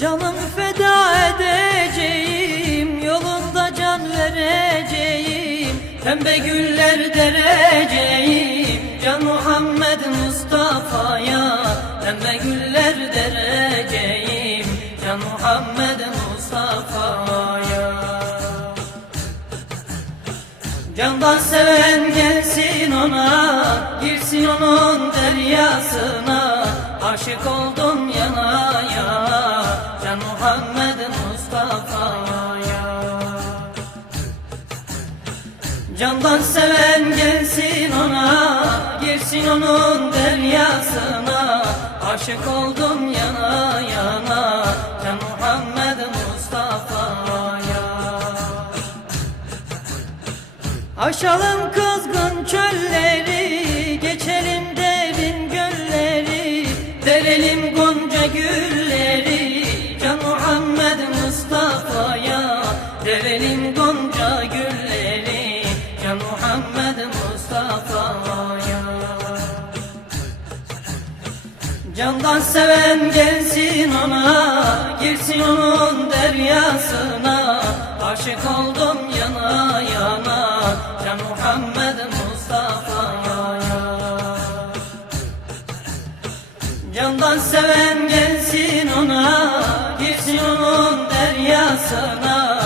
Canım feda edeceğim Yolunda can vereceğim. Pembe güller dereceğim Can Muhammed Mustafa'ya. Pembe güller dereceğim Can Muhammed Mustafa'ya. Candan seven gelsin ona Girsin onun deryasına. Aşık oldum yana Candan seven gelsin ona Girsin onun deryasına. Aşık oldum yana yana Can Muhammed Mustafa'ya. Aşalım kızgın çölleri, Candan seven gelsin ona Girsin onun deryasına. Aşık oldum yana yana Can Muhammed Mustafa'ya. Candan seven gelsin ona Girsin onun deryasına.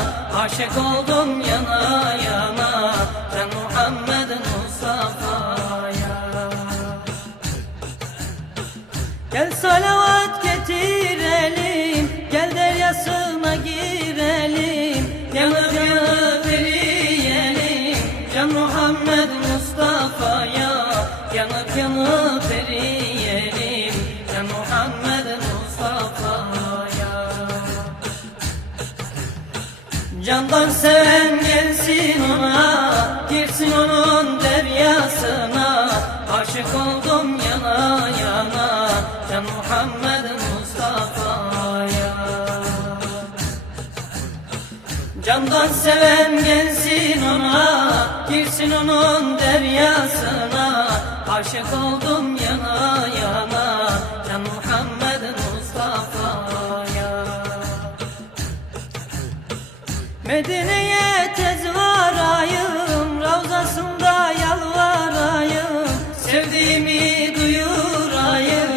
Aşık oldum yana salavat getirelim. Gel deryasına girelim. Yanıp yanıp eriyelim Can Muhammed Mustafa'ya Yanıp yanıp eriyelim. Can Muhammed Mustafa'ya. Candan seven gelsin Candan seven gelsin ona Girsin onun deryasına. Aşık oldum yana yana Can Muhammed Mustafa'ya. Medine'ye tez varayım Ravzasında yalvarayım Sevdiğimi duyurayım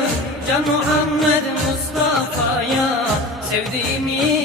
Can Muhammed Mustafa'ya. Sevdiğimi